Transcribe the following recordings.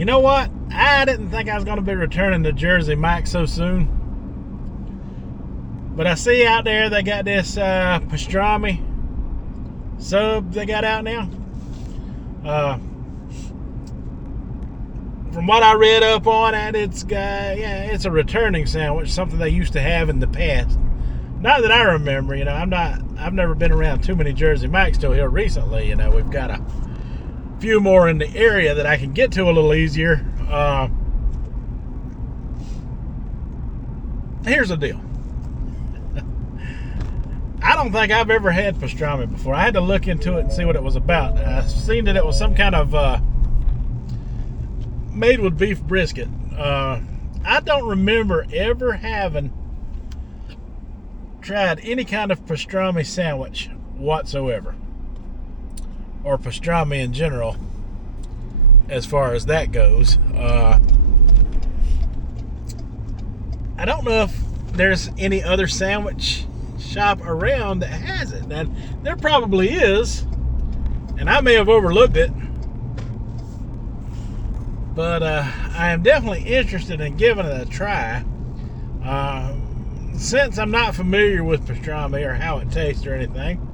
You know what? I didn't think I was going to be returning to Jersey Mike's so soon. But I see out there they got this pastrami sub they got out now. From what I read up on it, it's a returning sandwich, something they used to have in the past. Not that I remember, I've never been around too many Jersey Mike's till here recently. We've got a few more in the area that I can get to a little easier. Here's the deal. I don't think I've ever had pastrami before. I had to look into it and see what it was about. I seen that it was some kind of made with beef brisket. I don't remember ever having tried any kind of pastrami sandwich whatsoever, or pastrami in general, as far as that goes. I don't know if there's any other sandwich shop around that has it. Now, there probably is, and I may have overlooked it, but I am definitely interested in giving it a try. Since I'm not familiar with pastrami or how it tastes or anything,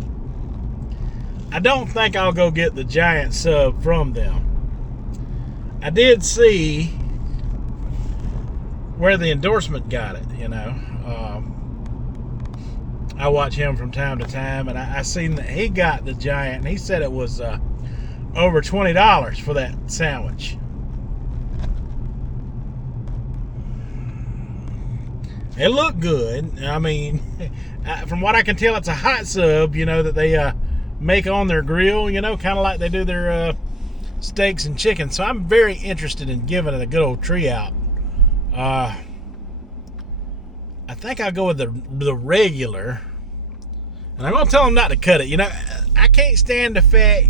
I don't think I'll go get the giant sub from them. I did see where the endorsement got it, I watch him from time to time, and I seen that he got the giant, and he said it was over $20 for that sandwich. It looked good. I mean, from what I can tell, it's a hot sub, that they make on their grill, kind of like they do their steaks and chicken. So I'm very interested in giving it a good old tree out. I think I'll go with the regular. And I'm going to tell them not to cut it. I can't stand the fact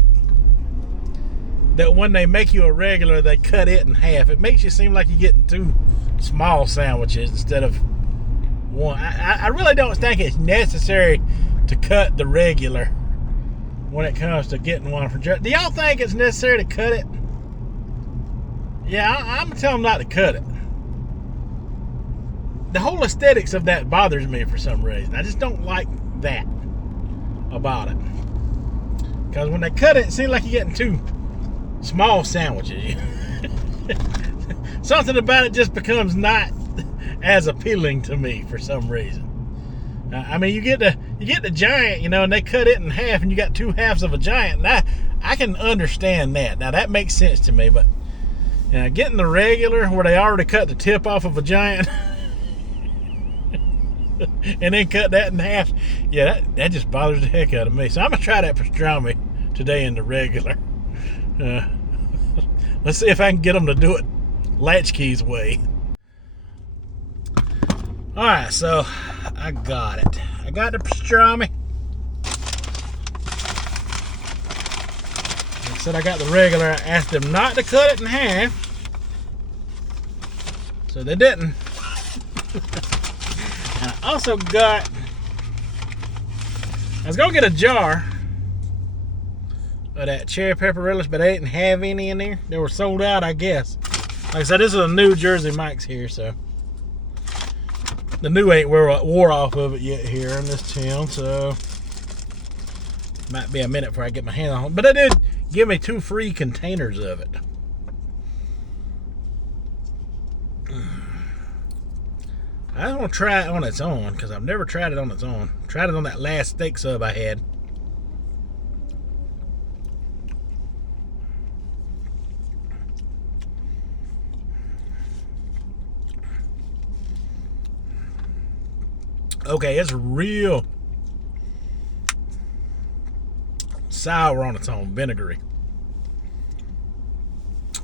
that when they make you a regular, they cut it in half. It makes you seem like you're getting two small sandwiches instead of one. I really don't think it's necessary to cut the regular when it comes to getting one from Jersey. Do y'all think it's necessary to cut it? Yeah, I'm going to tell them not to cut it. The whole aesthetics of that bothers me for some reason. I just don't like that about it. Because when they cut it, it seems like you're getting two small sandwiches. Something about it just becomes not as appealing to me for some reason. I mean, you get the giant, and they cut it in half, and you got two halves of a giant. And I can understand that. Now that makes sense to me, but getting the regular where they already cut the tip off of a giant and then cut that in half, that just bothers the heck out of me. So I'm gonna try that pastrami today in the regular. Let's see if I can get them to do it Latchkey's way. Alright, so I got it. I got the pastrami. I said I got the regular. I asked them not to cut it in half, so they didn't. And I also got, I was gonna get a jar of that cherry pepper relish, but I didn't have any in there. They were sold out, I guess. Like I said, this is a new Jersey Mike's here, so the new ain't wore off of it yet here in this town, so might be a minute before I get my hand on it. But they did give me 2 free containers of it. I just want to try it on its own, because I've never tried it on its own. Tried it on that last steak sub I had. Okay, it's real sour on its own, vinegary.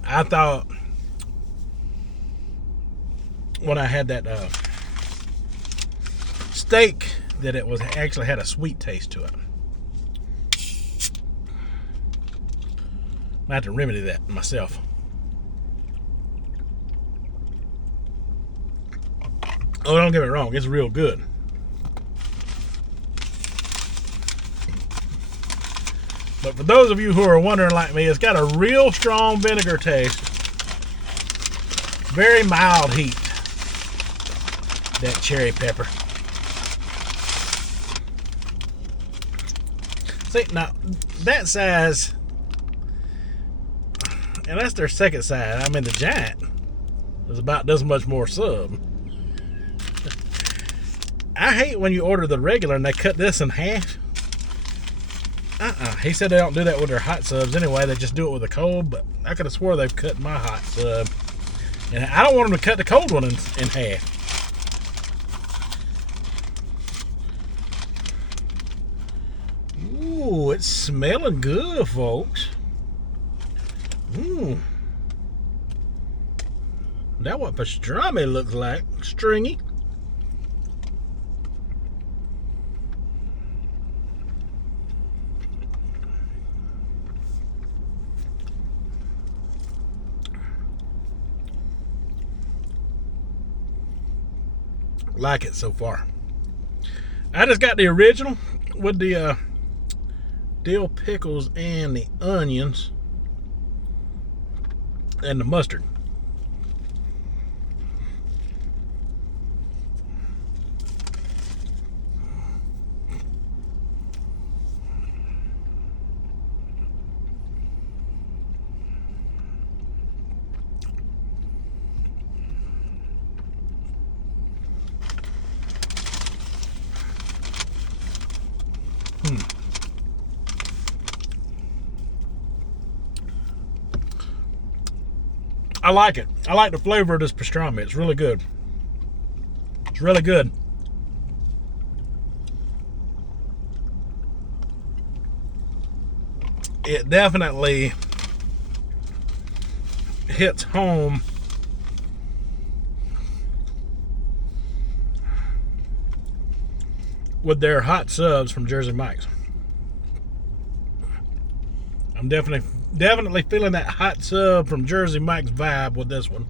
I thought when I had that steak that it was actually had a sweet taste to it. I have to remedy that myself. Oh, don't get me wrong, it's real good. But for those of you who are wondering like me, it's got a real strong vinegar taste. Very mild heat. That cherry pepper. See, now, that size, and that's their second size. I mean, the giant is about this much more sub. I hate when you order the regular and they cut this in half. He said they don't do that with their hot subs anyway. They just do it with a cold, but I could have swore they've cut my hot sub. And I don't want them to cut the cold one in half. Ooh, it's smelling good, folks. Ooh. That's what pastrami looks like. Stringy. Like it so far. I just got the original with the dill pickles and the onions and the mustard. I like it. I like the flavor of this pastrami. It's really good. It's really good. It definitely hits home with their hot subs from Jersey Mike's. I'm definitely feeling that hot sub from Jersey Mike's vibe with this one.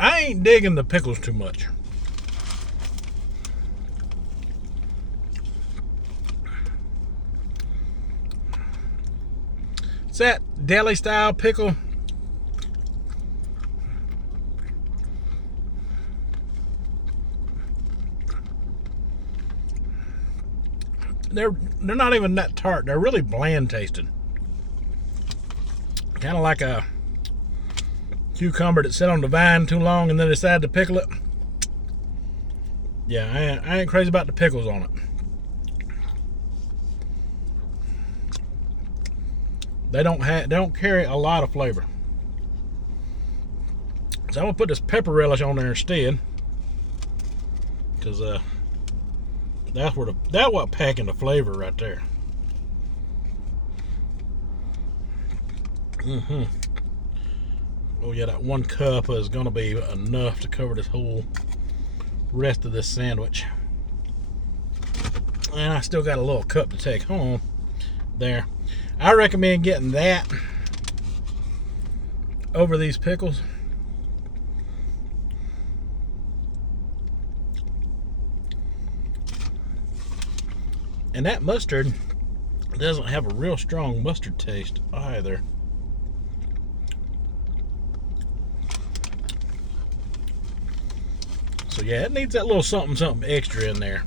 I ain't digging the pickles too much. It's that deli style pickle. They're not even that tart. They're really bland tasting. Kind of like a cucumber that sat on the vine too long and then decided to pickle it. Yeah, I ain't crazy about the pickles on it. They don't carry a lot of flavor. So I'm gonna put this pepper relish on there instead, because that's what packing the flavor right there. Oh yeah, that 1 cup is gonna be enough to cover this whole rest of this sandwich. And I still got a little cup to take home there. I recommend getting that over these pickles. And that mustard doesn't have a real strong mustard taste either. So yeah, it needs that little something extra in there.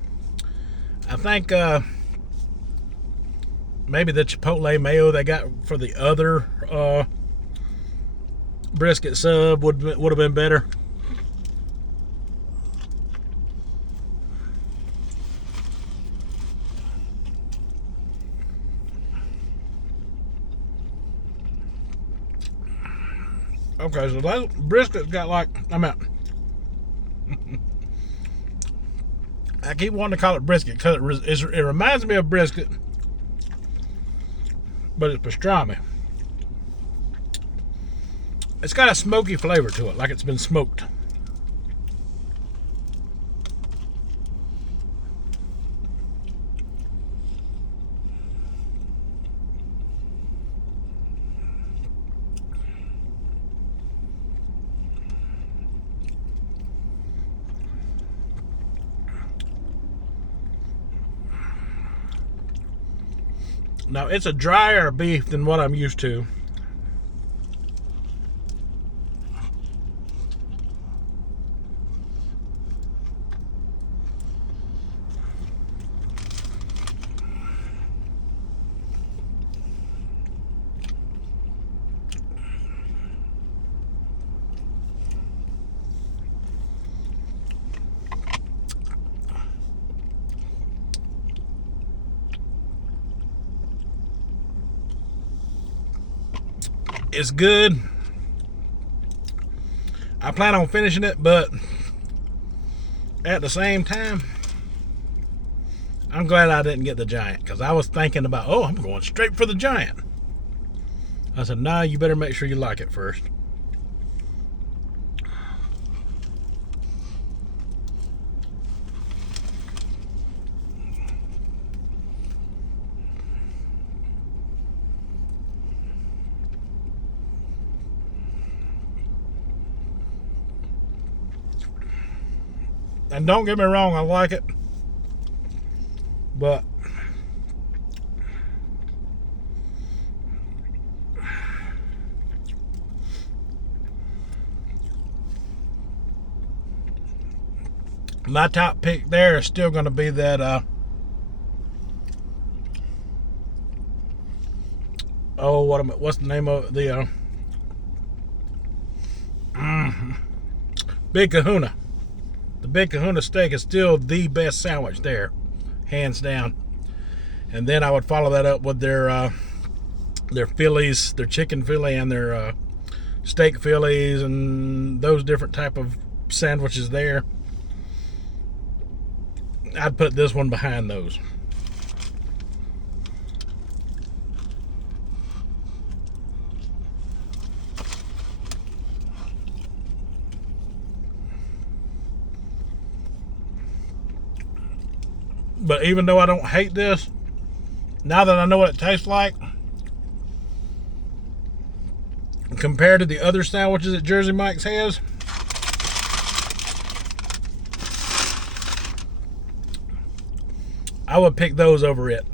I think maybe the chipotle mayo they got for the other brisket sub would have been better. Okay, so that brisket's got like, I keep wanting to call it brisket because it reminds me of brisket, but it's pastrami. It's got a smoky flavor to it, like it's been smoked. Now, it's a drier beef than what I'm used to. It's good. I plan on finishing it, but at the same time, I'm glad I didn't get the giant, because I was thinking about, oh, I'm going straight for the giant. I said, nah, you better make sure you like it first. And don't get me wrong, I like it. But my top pick there is still going to be that what's the name of the Big Kahuna. The Big Kahuna steak is still the best sandwich there, hands down. And then I would follow that up with their Phillies, their chicken Philly, and their steak Phillies, and those different type of sandwiches there. I'd put this one behind those. But even though I don't hate this, now that I know what it tastes like, compared to the other sandwiches that Jersey Mike's has, I would pick those over it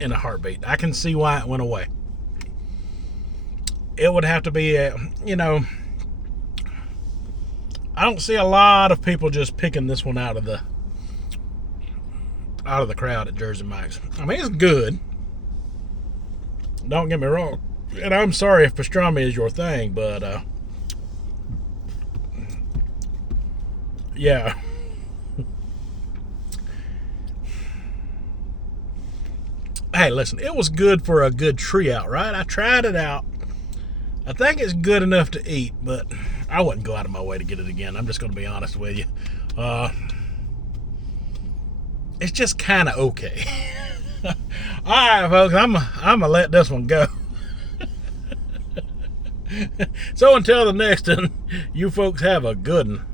in a heartbeat. I can see why it went away. It would have to be I don't see a lot of people just picking this one out of the crowd at Jersey Mike's. I mean, it's good. Don't get me wrong. And I'm sorry if pastrami is your thing, but yeah. Hey, listen, it was good for a good tree out, right? I tried it out. I think it's good enough to eat, but I wouldn't go out of my way to get it again. I'm just going to be honest with you. It's just kind of okay. All right, folks, I'm gonna let this one go. So until the next one, you folks have a good one.